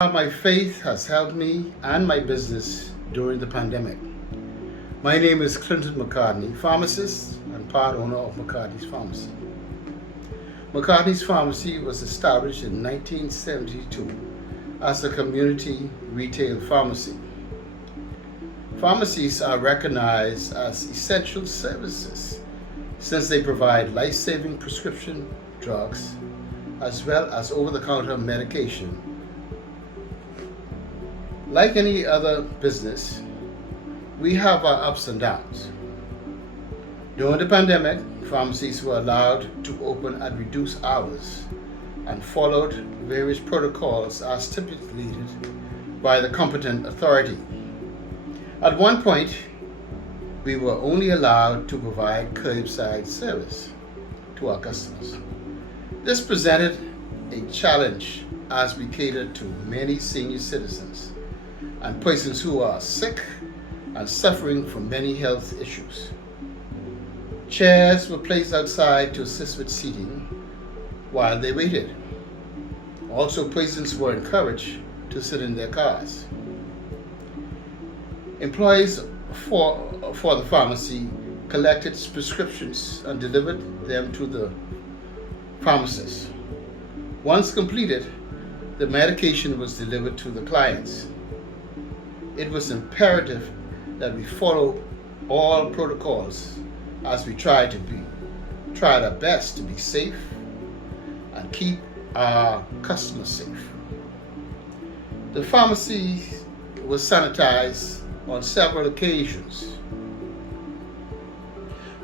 My faith has helped me and my business during the pandemic. My name is Clinton McCartney, pharmacist and part owner of McCartney's Pharmacy. McCartney's Pharmacy was established in 1972 as a community retail pharmacy. Pharmacies are recognized as essential services since they provide life-saving prescription drugs as well as over-the-counter medication. Like any other business, we have our ups and downs. During the pandemic, pharmacies were allowed to open at reduced hours and followed various protocols as stipulated by the competent authority. At one point, we were only allowed to provide curbside service to our customers. This presented a challenge as we catered to many senior citizens and persons who are sick and suffering from many health issues. Chairs were placed outside to assist with seating while they waited. Also, persons were encouraged to sit in their cars. Employees for the pharmacy collected prescriptions and delivered them to the pharmacist. Once completed, the medication was delivered to the clients. It was imperative that we follow all protocols as we tried our best to be safe and keep our customers safe. The pharmacy was sanitized on several occasions.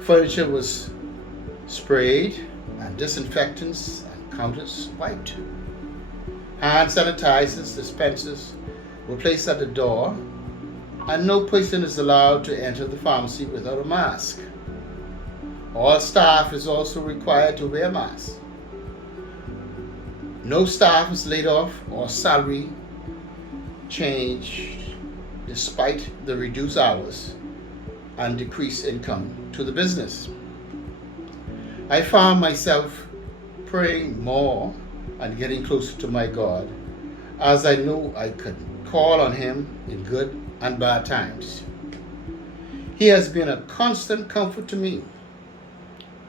Furniture was sprayed and disinfectants and counters wiped. Hand sanitizers dispensers were placed at the door, and no person is allowed to enter the pharmacy without a mask. All staff is also required to wear masks. No staff is laid off or salary changed despite the reduced hours and decreased income to the business. I found myself praying more and getting closer to my God, as I knew I could call on Him in good and bad times. He has been a constant comfort to me,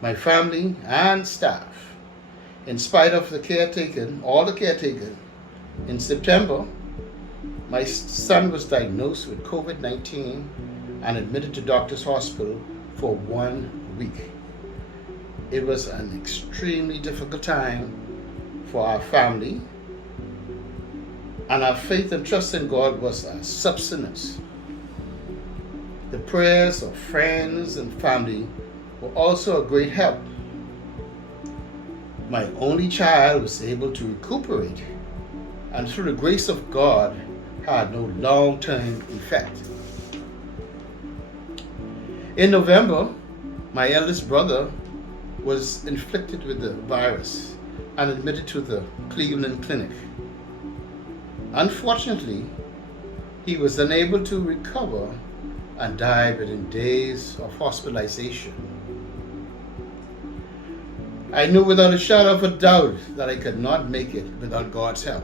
my family, and staff. In spite of all the caretaking, in September, my son was diagnosed with COVID-19 and admitted to Doctor's Hospital for 1 week. It was an extremely difficult time for our family, and our faith and trust in God was our substance. The prayers of friends and family were also a great help. My only child was able to recuperate, and through the grace of God, had no long-term effect. In November, my eldest brother was infected with the virus and admitted to the Cleveland Clinic. Unfortunately, he was unable to recover and died within days of hospitalization. I knew without a shadow of a doubt that I could not make it without God's help.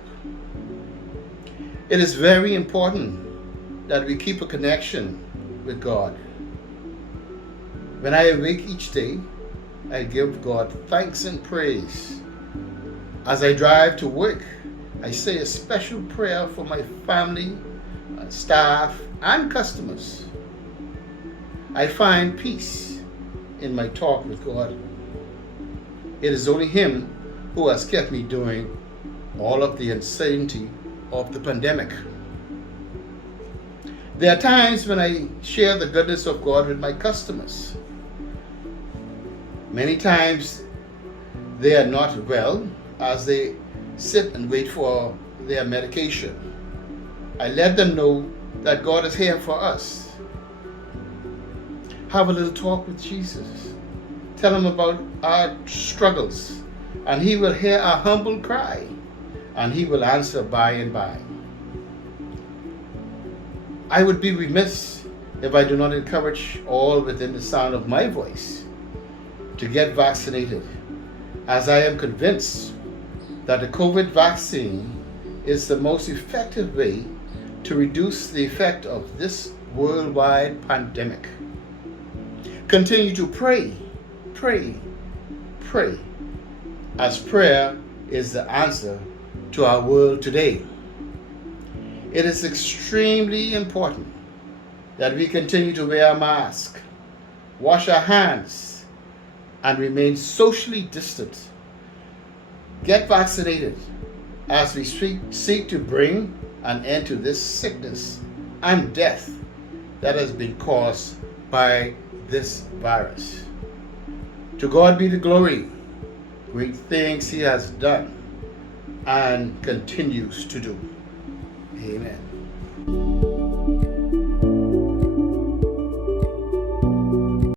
It is very important that we keep a connection with God. When I awake each day, I give God thanks and praise. As I drive to work, I say a special prayer for my family, staff, and customers. I find peace in my talk with God. It is only Him who has kept me during all of the uncertainty of the pandemic. There are times when I share the goodness of God with my customers. Many times they are not well as they sit and wait for their medication. I let them know that God is here for us. Have a little talk with Jesus. Tell Him about our struggles, and He will hear our humble cry, and He will answer by and by. I would be remiss if I do not encourage all within the sound of my voice to get vaccinated, as I am convinced that the COVID vaccine is the most effective way to reduce the effect of this worldwide pandemic. Continue to pray, pray, pray, as prayer is the answer to our world today. It is extremely important that we continue to wear a mask, wash our hands, and remain socially distant. Get vaccinated as we seek to bring an end to this sickness and death that has been caused by this virus. To God be the glory, great things He has done and continues to do. Amen.